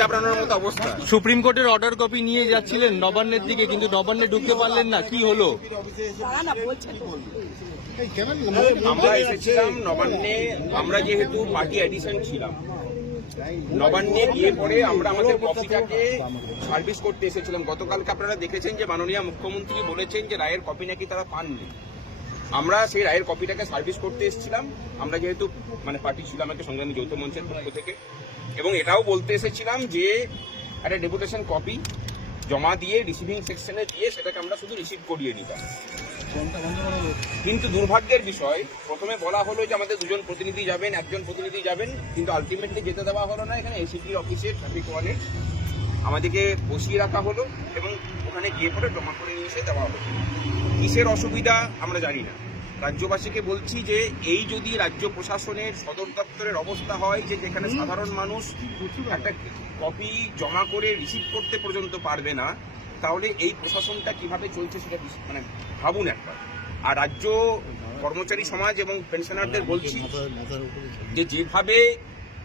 চাপড়ানোর মতো অবস্থা। সুপ্রিম কোর্টের অর্ডার কপি নিয়ে যাচ্ছিলেন নবান্নের দিকে, কিন্তু নবান্নে ঢুকতে পারলেন না, কি হলো? আমরা এসেছিলাম নবান্নে, আমরা যেহেতু পার্টি এডিশন ছিলাম, নবান্নে গিয়ে পরে আমরা আমাদের কপিটাকে সার্ভিস করতে এসেছিলাম। গতকালকে আপনারা দেখেছেন যে মাননীয় মুখ্যমন্ত্রী বলেছেন যে রায়ের কপি নাকি তারা পাননি। আমরা সেই রায়ের কপিটাকে সার্ভিস করতে এসেছিলাম, আমরা যেহেতু পার্টি ছিলাম একটা সংগ্রামী যৌথ মঞ্চের পক্ষ থেকে, এবং এটাও বলতে এসেছিলাম যে একটা ডেপুটেশন কপি জমা দিয়ে রিসিভিং সেকশনে দিয়ে সেটাকে আমরা শুধু রিসিভ করিয়ে নিতাম। কিন্তু দুর্ভাগ্যের বিষয়, প্রথমে বলা হলো যে আমাদের দুজন প্রতিনিধি যাবেন, একজন প্রতিনিধি যাবেন, কিন্তু আলটিমেটলি যেতে দেওয়া হলো না। এখানে এসিপি অফিসে ট্রাফিক ওয়ানে আমাদেরকে বসিয়ে রাখা হলো এবং ওখানে গিয়ে পরে জমা করে নিয়ে এসে দেওয়া হলো। কিসের অসুবিধা আমরা জানি না। রাজ্যবাসীকে বলছি যে এই যদি রাজ্য প্রশাসনের সদর দপ্তরের অবস্থা হয় যে যেখানে সাধারণ মানুষ একটা কপি জমা করে রিসিভ করতে পর্যন্ত পারবে না, তাহলে এই প্রশাসনটা কিভাবে চলছে সেটা ভাবুন একবার। আর রাজ্য কর্মচারী সমাজ এবং পেনশনারদের বলছি যে যেভাবে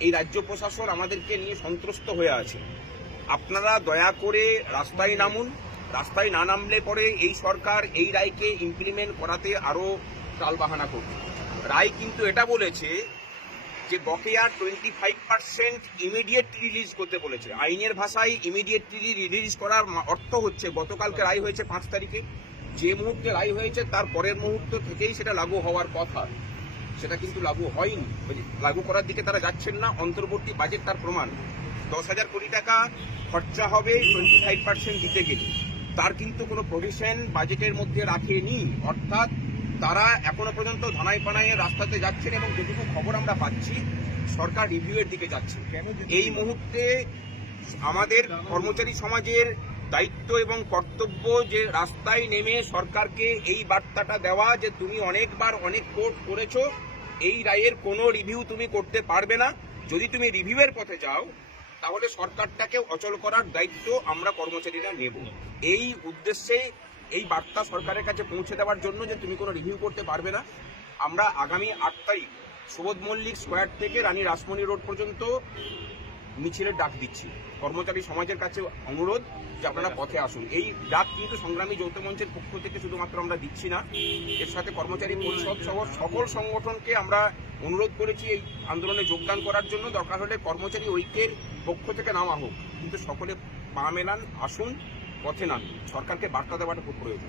এই রাজ্য প্রশাসন আমাদেরকে নিয়ে সন্ত্রস্ত হয়ে আছে, আপনারা দয়া করে রাস্তায় নামুন। রাস্তায় না নামলে পরে এই সরকার এই রায়কে ইমপ্লিমেন্ট করাতে আরও টালবাহানা করবে। রায় কিন্তু এটা বলেছে যে বকেয়া 25% ইমিডিয়েটলি রিলিজ করতে বলেছে। আইনের ভাষায় ইমিডিয়েটলি রিলিজ করার অর্থ হচ্ছে গতকালকে রায় হয়েছে 5 তারিখে, যে মুহূর্তে রায় হয়েছে তার পরের মুহূর্ত থেকেই সেটা লাগু হওয়ার কথা, সেটা কিন্তু লাগু হয়নি। লাগু করার দিকে তারা যাচ্ছেন না। অন্তর্বর্তী বাজেট তার প্রমাণ। 10,000 কোটি টাকা খরচা হবে 25% দিতে গেলে, তার কিন্তু কোনো প্রভিশন বাজেটের মধ্যে রাখেনি। অর্থাৎ তারা এখনো পর্যন্ত ধানাই পানায় রাস্তাতে যাচ্ছেন এবং যেটুকু খবর আমরা পাচ্ছি সরকার রিভিউয়ের দিকে যাচ্ছে। এই মুহূর্তে আমাদের কর্মচারী সমাজের দায়িত্ব এবং কর্তব্য যে রাস্তায় নেমে সরকারকে এই বার্তাটা দেওয়া যে তুমি অনেকবার অনেক কোর্ট করেছো, এই রায়ের কোনো রিভিউ তুমি করতে পারবে না। যদি তুমি রিভিউয়ের পথে যাও তাহলে সরকারটাকে অচল করার দায়িত্ব আমরা কর্মচারীরা নেব। এই উদ্দেশ্যে এই বার্তা সরকারের কাছে পৌঁছে দেওয়ার জন্য যে তুমি কোনো রিভিউ করতে পারবে না, আমরা আগামী 8 তারিখ সুবোধ মল্লিক স্কোয়ার থেকে রানী রাসমণি রোড পর্যন্ত মিছিলের ডাক দিচ্ছি। কর্মচারী সমাজের কাছে অনুরোধ যে আপনারা পথে আসুন। এই ডাক কিন্তু সংগ্রামী যৌথ মঞ্চের পক্ষ থেকে শুধুমাত্র আমরা দিচ্ছি না, এর সাথে কর্মচারী পরিষদ সহ সকল সংগঠনকে আমরা অনুরোধ করেছি এই আন্দোলনে যোগদান করার জন্য। দরকার হলে কর্মচারী ঐক্যের পক্ষ থেকে নামা হোক, কিন্তু সকলে পা মেলান, আসুন, পথে নামুন। সরকারকে বার্তা দেওয়াটা খুব প্রয়োজন।